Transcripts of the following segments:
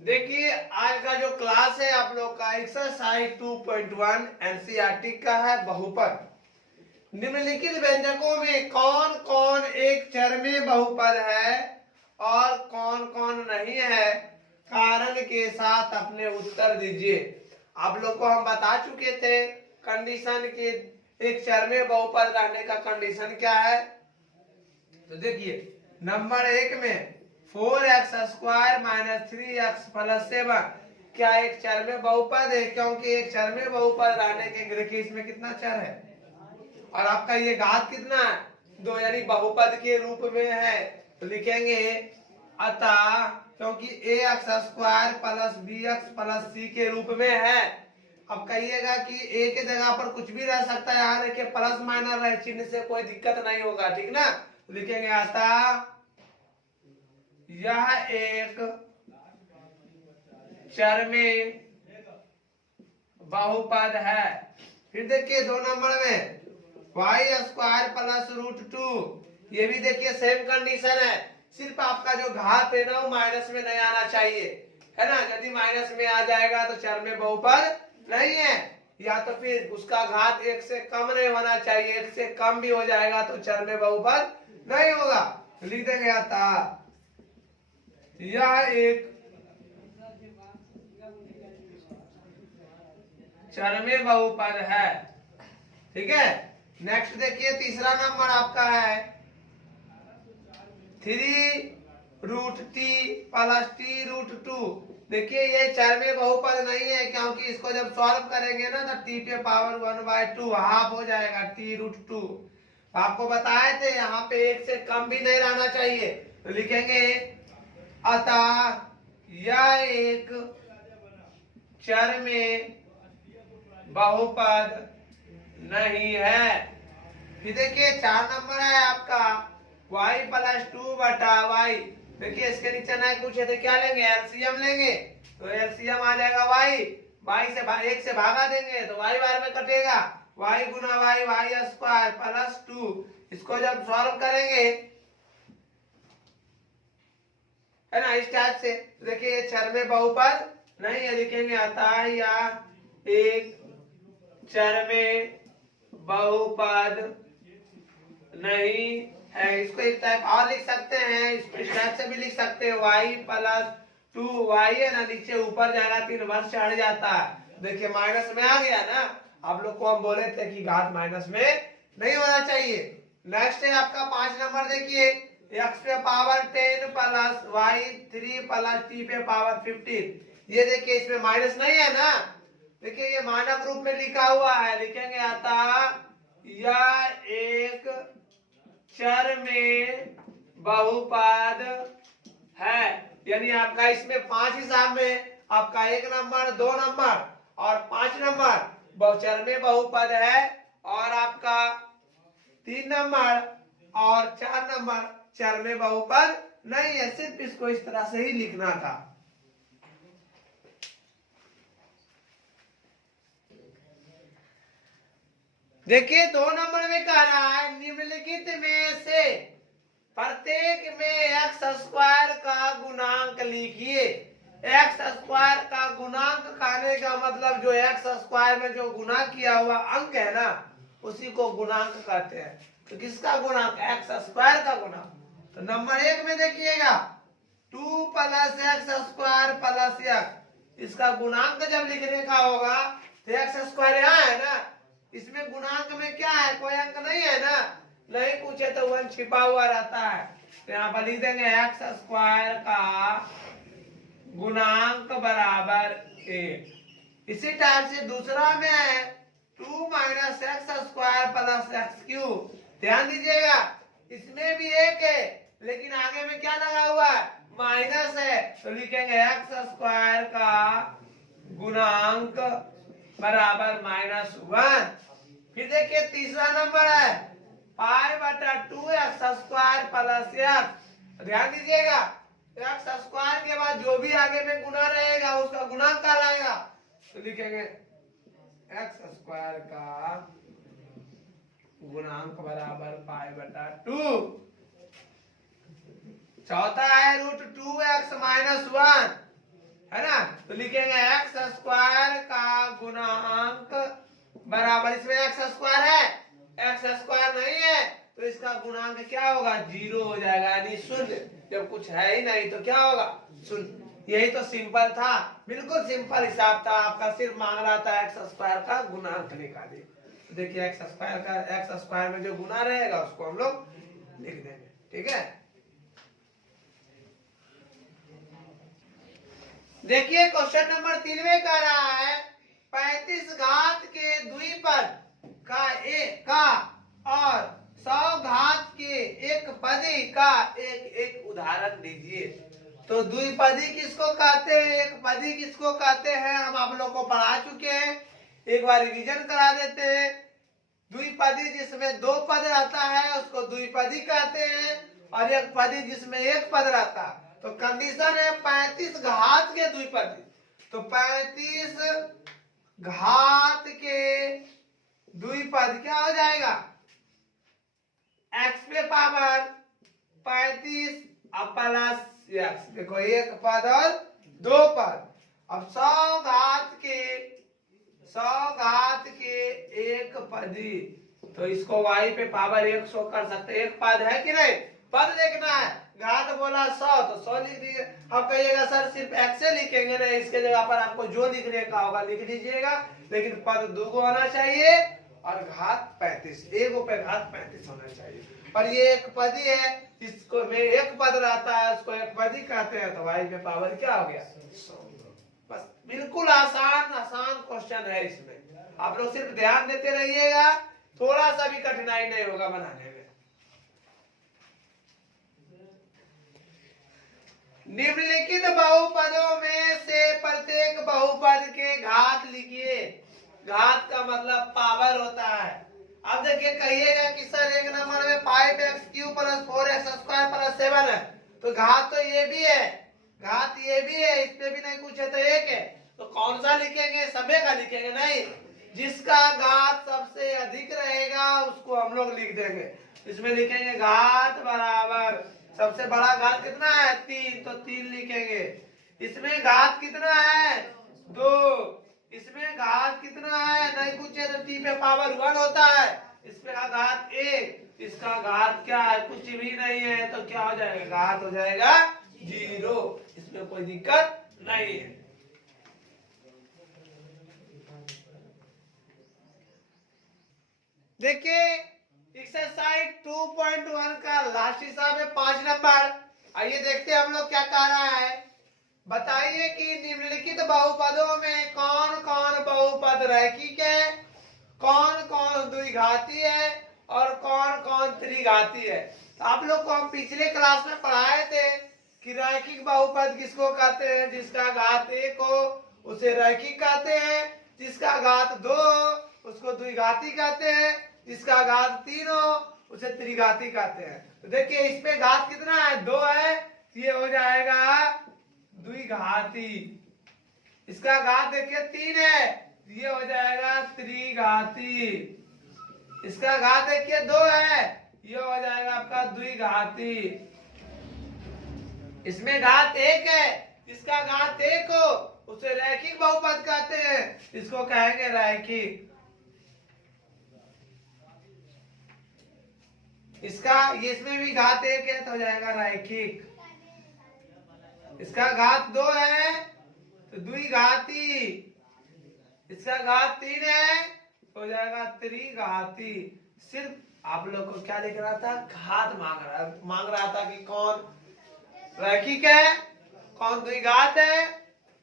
देखिए आज का जो क्लास है आप लोग का एक्सरसाइज 2.1 एनसीईआरटी का है बहुपद। निम्नलिखित व्यंजकों में कौन कौन एक चर में बहुपद है और कौन कौन नहीं है, कारण के साथ अपने उत्तर दीजिए। आप लोग को हम बता चुके थे कंडीशन के एक चर में बहुपद रहने का कंडीशन क्या है। तो देखिए नंबर 1 में 4x² - 3x + 7 क्या एक चर में बहुपद है, क्योंकि एक चर में बहुपद रहने के देखिए इसमें कितना चर है और आपका ये घात कितना है 2, यानी बहुपद के रूप में है। तो लिखेंगे अतः क्योंकि ax² + bx + c के रूप में है। अब कहिएगा कि a के जगह पर कुछ भी रह सकता है, यहाँ देखिए प्लस माइनस रहे चिन्ह से कोई दिक्कत नहीं होगा, ठीक ना। लिखेंगे अतः यह एक चर में बहुपद है। फिर देखिए 2 नंबर में y² + √2, ये भी देखिए सेम कंडीशन है, सिर्फ आपका जो घात है ना वो माइनस में नहीं आना चाहिए, है ना। यदि माइनस में आ जाएगा तो चर में बहुपद नहीं है, या तो फिर उसका घात 1 से कम नहीं होना चाहिए, 1 से कम भी हो जाएगा तो चर में बहुपद नहीं होगा। लिख देंगे अतः यह एक चर में बहुपद है, ठीक है। नेक्स्ट देखिए तीसरा नंबर आपका है 3√t + t√2। देखिए ये चर में बहुपद नहीं है, क्योंकि इसको जब सॉल्व करेंगे ना तो t पे पावर 1/2 हाफ हो जाएगा t√2। आपको बताए थे यहाँ पे 1 से कम भी नहीं रहना चाहिए। तो लिखेंगे अतः यह एक चर में बहुपद नहीं है। फिर देखिए 4 नंबर है आपका y + 2/y। देखिए इसके नीचे ना कुछ है तो क्या लेंगे, एलसीएम लेंगे। तो एलसीएम आ जाएगा y से 1 से भागा देंगे तो y बार में कटेगा, y गुना y y² + 2। इसको जब सॉल्व करेंगे है ना इस टाइप से, देखिए ये चर में बहुपद नहीं है। लिखेंगे अतः या एक चर में बहुपद नहीं है। इसको एक टाइप और लिख सकते हैं, इसको इस टाइप से भी लिख सकते हैं y + 2y है ना, नीचे ऊपर जाएगा 3 वर्ष चढ़ जाता है। देखिए माइनस में आ गया ना, आप लोग को हम बोले थे कि घात माइनस में नहीं होना चाहिए। नेक्स्ट है आपका 5 नंबर, देखिए x पे पावर 10 + y 3 + t पे पावर 15। ये देखिए इसमें माइनस नहीं है ना, देखिए ये मानक रूप में लिखा हुआ है। लिखेंगे अतः यह एक चर में बहुपद है, यानी आपका इसमें 5 हिसाब में आपका 1 नंबर 2 नंबर और 5 नंबर चर में बहुपद है, और आपका 3 नंबर और 4 नंबर चर में बहुपद नहीं है। सिर्फ इसको इस तरह से ही लिखना था। देखिए 2 नंबर में कह रहा है निम्नलिखित में से प्रत्येक में x² का गुणांक लिखिए। x² का गुणांक कहने का मतलब जो x² में जो गुणा किया हुआ अंक है ना उसी को गुणांक कहते हैं। तो किसका गुणांक, x² का गुणांक। तो नंबर 1 में देखिएगा 2 + x² + x, इसका गुणांक जब लिखने का होगा तो x² यहाँ है ना, इसमें गुणांक में क्या है, कोई अंक नहीं है ना, नहीं कुछ है तो 1 छिपा हुआ रहता है। तो यहाँ पर लिख देंगे x² का गुणांक बराबर 1। इसी टाइप से दूसरा में है 2 - x² + x³। ध्यान दीजिएगा इसमें भी 1 है, लेकिन आगे में क्या लगा हुआ है, माइनस है। तो लिखेंगे x² का गुणांक बराबर -1। फिर देखिए तीसरा नंबर है π/2 x² + x। ध्यान दीजिएगा x² के बाद जो भी आगे में गुना रहेगा उसका गुणांक कहलाएगा। तो लिखेंगे x² का गुणांक बराबर π/2। चौथा है √2x - 1। है ना। तो लिखेंगे एक्स स्क्वायर का गुणांक बराबर, इसमें एक्स स्क्वायर है, एक्स स्क्वायर नहीं है तो इसका गुणांक क्या होगा, 0 हो जाएगा, यानी शून्य। जब कुछ है ही नहीं तो क्या होगा, शून्य। यही तो सिंपल था, बिल्कुल सिंपल हिसाब था आपका, सिर्फ मांग रहा था एक्स स्क्वायर का गुणांक निकालिए। तो देखिए एक्स स्क्वायर में जो गुना रहेगा उसको हम लोग लिख देंगे, ठीक है। देखिए क्वेश्चन नंबर 3 में कह रहा है 35 घात के द्विपद का और 100 घात के एक पदी का एक उदाहरण दीजिए। तो द्विपदी किसको कहते हैं, एक पदी किसको कहते हैं, हम आप लोग को पढ़ा चुके हैं, एक बार रिवीजन करा देते हैं। द्विपदी जिसमें 2 पद रहता है उसको द्विपदी कहते हैं, और एक पदी जिसमें 1 पद रहता है। तो कंडीशन है 35 घात के द्विपदी, तो 35 घात के द्विपद क्या हो जाएगा, x पे पावर 35 अब प्लस x, देखो 1 पद और 2 पद। अब 100 घात के एक पदी, तो इसको y पे पावर 100 कर सकते, एक पद है कि नहीं, पद देखना है, घात बोला 100 तो 100 लिख दीजिए। अब कहिएगा सर सिर्फ x से लिखेंगे नहीं, इसके जगह पर आपको जो लिखने का होगा लिख दीजिएगा, लेकिन पद 2 होना चाहिए और घात 35, एक पे घात 35 होना चाहिए। और ये एक पदी है, जिसको में 1 पद रहता है उसको एक पदी कहते हैं, तो y पे पावर क्या हो गया, 100। बस बिल्कुल आसान क्वेश्चन है, इसमें आप लोग सिर्फ ध्यान देते रहिएगा, थोड़ा सा भी कठिनाई नहीं होगा बनाने में। निम्नलिखित बहुपदों में से प्रत्येक बहुपद के घात लिखिए। घात का मतलब पावर होता है। अब देखिए कहिएगा कि सर एक नंबर में 5x³ + 4x² + 7 है, तो घात तो ये भी है, घात ये भी है, इसमें भी नहीं कुछ है तो 1 है, तो कौन सा लिखेंगे, सभी का लिखेंगे नहीं, जिसका घात सबसे अधिक रहेगा उसको हम लोग लिख देंगे। इसमें लिखेंगे घात बराबर, सबसे बड़ा घात कितना है 3, तो 3 लिखेंगे। इसमें घात कितना है 2, इसमें घात कितना है नहीं कुछ है तो t पे पावर 1 होता है, इसमें घात 1, इसका घात क्या है कुछ भी नहीं है, तो क्या हो जाएगा, घात हो जाएगा 0, इसमें कोई दिक्कत नहीं है। देखिए एक्सरसाइज 2.1 का लास्ट हिसाब है 5 नंबर। आइए देखते हैं हम लोग क्या कह रहा है। बताइए कि निम्नलिखित बहुपदों में कौन कौन बहुपद रैखिक है, कौन कौन द्विघाती है और कौन कौन त्रिघाती है। तो आप लोग को हम पिछले क्लास में पढ़ाए थे कि रैखिक बहुपद किसको कहते हैं, जिसका घात 1 हो उसे रैखिक कहते हैं, जिसका घात 2 हो उसको द्विघाती कहते हैं, जिसका घात 3 हो उसे त्रिघाती कहते हैं। तो देखिए इसमें घात कितना है 2 है, ये हो जाएगा द्विघाती। इसका घात देखिए 3 है, ये हो जाएगा त्रिघाती। इसका घात देखिए 2 है, ये हो जाएगा आपका द्विघाती। इसमें घात 1 है, इसका घात 1 हो उसे रैखिक बहुपद कहते हैं, इसको कहेंगे रैखिक। इसका इसमें भी घात 1 है तो हो जाएगा रैखिक। इसका घात 2 है तो द्विघाती, इसका घात 3 है तो हो जाएगा त्रिघाती। सिर्फ आप लोग को क्या लिख रहा था, घात मांग रहा था कि कौन रैखिक है, कौन द्विघात है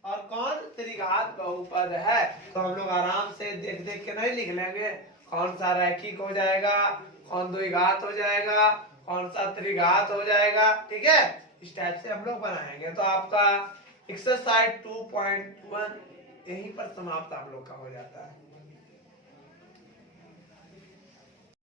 और कौन त्रिघात बहुपद है। तो हम लोग आराम से देख देख के नहीं लिख लेंगे, कौन सा रैखिक हो जाएगा, कौन द्विघात हो जाएगा, कौन सा त्रिघात हो जाएगा, ठीक है। इस टाइप से हम लोग बनाएंगे। तो आपका एक्सरसाइज 2.1 यहीं पर समाप्त आप लोग का हो जाता है।